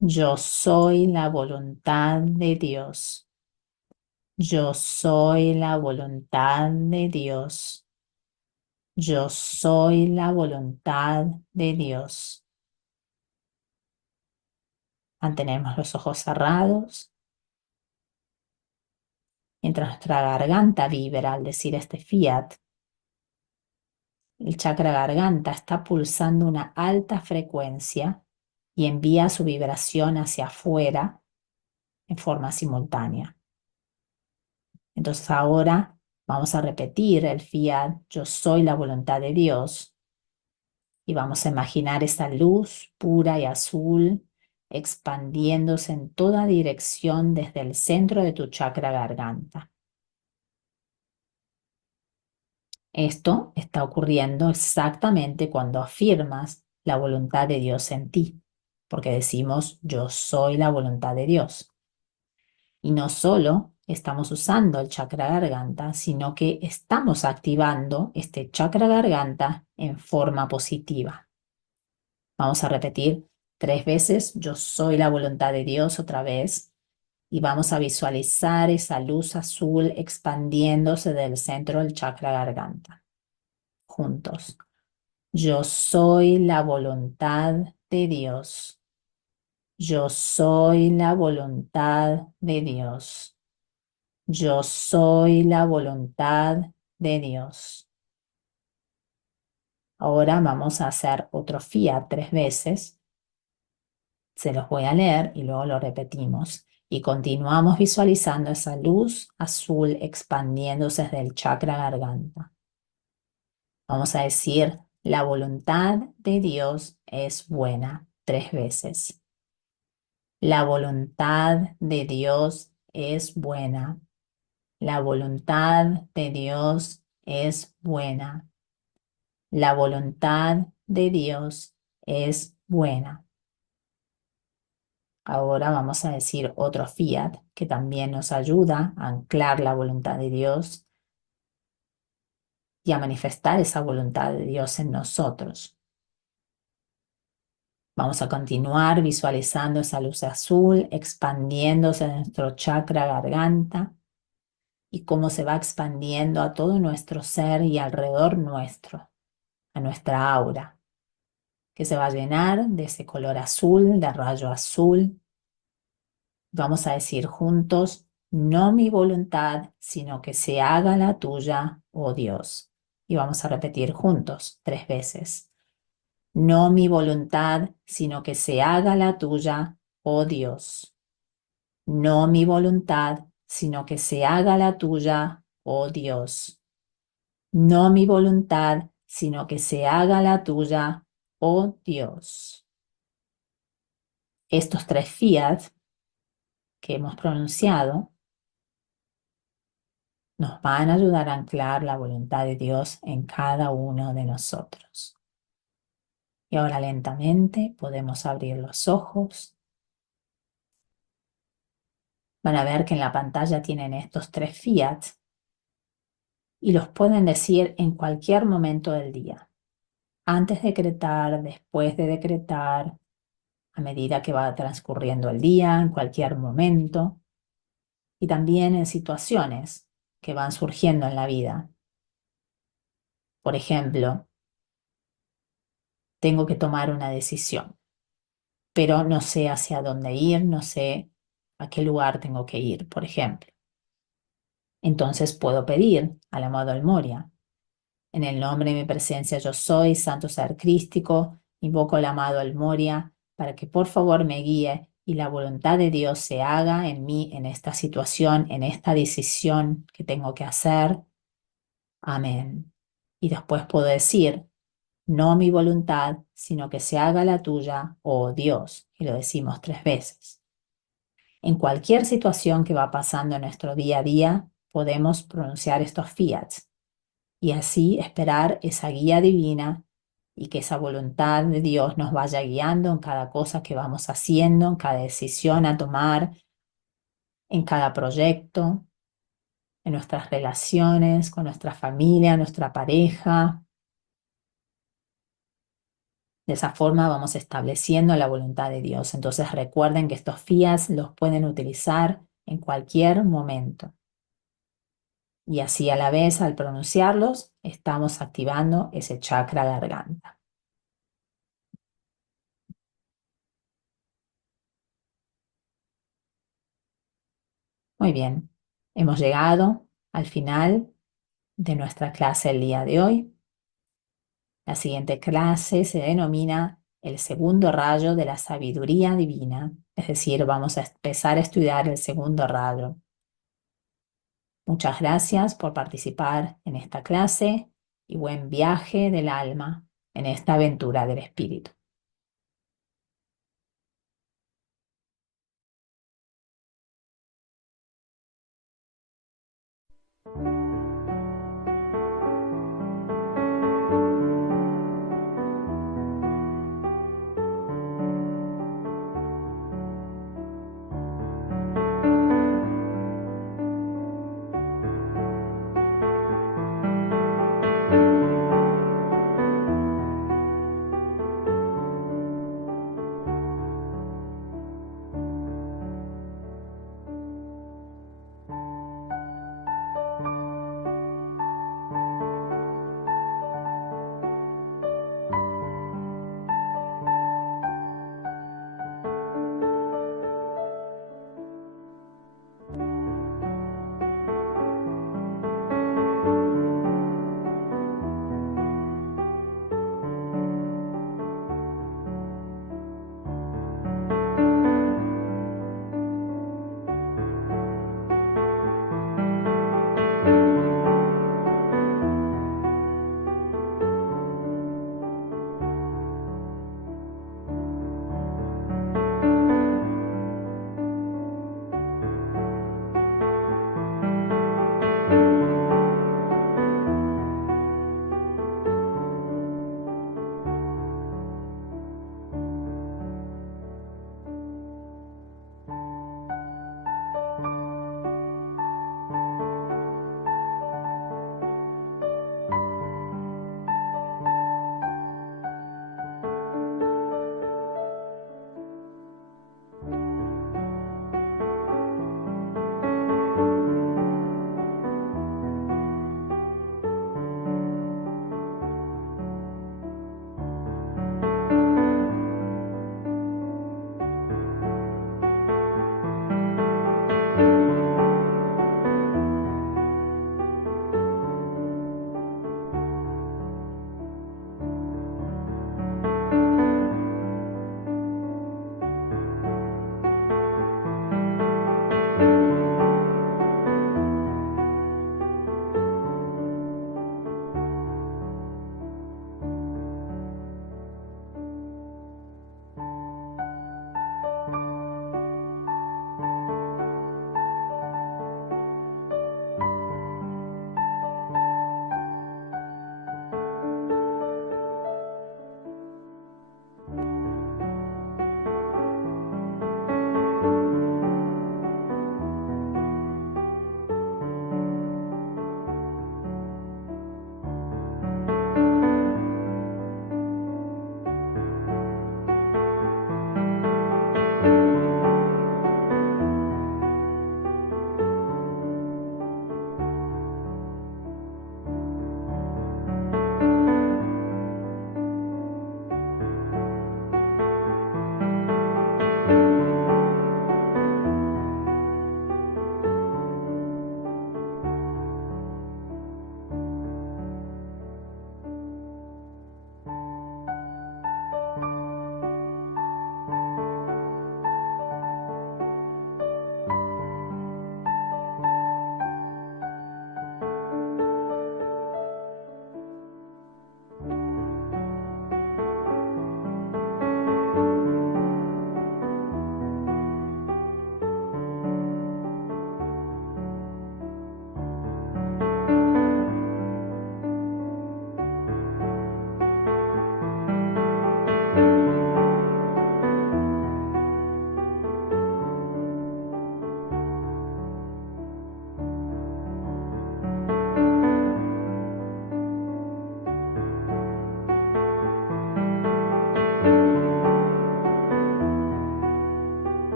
Yo soy la voluntad de Dios. Yo soy la voluntad de Dios. Yo soy la voluntad de Dios. Mantenemos los ojos cerrados mientras nuestra garganta vibra al decir este fiat. El chakra garganta está pulsando una alta frecuencia y envía su vibración hacia afuera en forma simultánea. Entonces ahora vamos a repetir el fiat, yo soy la voluntad de Dios, y vamos a imaginar esa luz pura y azul expandiéndose en toda dirección desde el centro de tu chakra garganta. Esto está ocurriendo exactamente cuando afirmas la voluntad de Dios en ti, porque decimos yo soy la voluntad de Dios. Y no solo estamos usando el chakra garganta, sino que estamos activando este chakra garganta en forma positiva. Vamos a repetir 3 veces, yo soy la voluntad de Dios otra vez. Y vamos a visualizar esa luz azul expandiéndose del centro del chakra garganta. Juntos. Yo soy la voluntad de Dios. Yo soy la voluntad de Dios. Yo soy la voluntad de Dios. Ahora vamos a hacer otro fiat 3 veces. Se los voy a leer y luego lo repetimos. Y continuamos visualizando esa luz azul expandiéndose desde el chakra garganta. Vamos a decir, la voluntad de Dios es buena 3 veces. La voluntad de Dios es buena. La voluntad de Dios es buena. La voluntad de Dios es buena. Ahora vamos a decir otro fiat que también nos ayuda a anclar la voluntad de Dios y a manifestar esa voluntad de Dios en nosotros. Vamos a continuar visualizando esa luz azul expandiéndose en nuestro chakra garganta y cómo se va expandiendo a todo nuestro ser y alrededor nuestro, a nuestra aura, que se va a llenar de ese color azul, de rayo azul. Vamos a decir juntos, no mi voluntad, sino que se haga la tuya, oh Dios. Y vamos a repetir juntos 3 veces. No mi voluntad, sino que se haga la tuya, oh Dios. No mi voluntad, sino que se haga la tuya, oh Dios. No mi voluntad, sino que se haga la tuya, oh Dios. Estos 3 fiat que hemos pronunciado nos van a ayudar a anclar la voluntad de Dios en cada uno de nosotros. Y ahora lentamente podemos abrir los ojos. Van a ver que en la pantalla tienen estos 3 fiat y los pueden decir en cualquier momento del día. Antes de decretar, después de decretar, a medida que va transcurriendo el día, en cualquier momento. Y también en situaciones que van surgiendo en la vida. Por ejemplo, tengo que tomar una decisión, pero no sé hacia dónde ir, no sé a qué lugar tengo que ir, por ejemplo. Entonces puedo pedir al amado El Moria, en el nombre de mi presencia yo soy, santo ser crístico, invoco al amado El Moria para que por favor me guíe y la voluntad de Dios se haga en mí, en esta situación, en esta decisión que tengo que hacer. Amén. Y después puedo decir, no mi voluntad, sino que se haga la tuya, oh Dios. Y lo decimos 3 veces. En cualquier situación que va pasando en nuestro día a día, podemos pronunciar estos fiats y así esperar esa guía divina y que esa voluntad de Dios nos vaya guiando en cada cosa que vamos haciendo, en cada decisión a tomar, en cada proyecto, en nuestras relaciones con nuestra familia, nuestra pareja. De esa forma vamos estableciendo la voluntad de Dios. Entonces recuerden que estos fiats los pueden utilizar en cualquier momento. Y así a la vez, al pronunciarlos, estamos activando ese chakra garganta. Muy bien, hemos llegado al final de nuestra clase el día de hoy. La siguiente clase se denomina el segundo rayo de la sabiduría divina, es decir, vamos a empezar a estudiar el segundo rayo. Muchas gracias por participar en esta clase y buen viaje del alma en esta aventura del espíritu.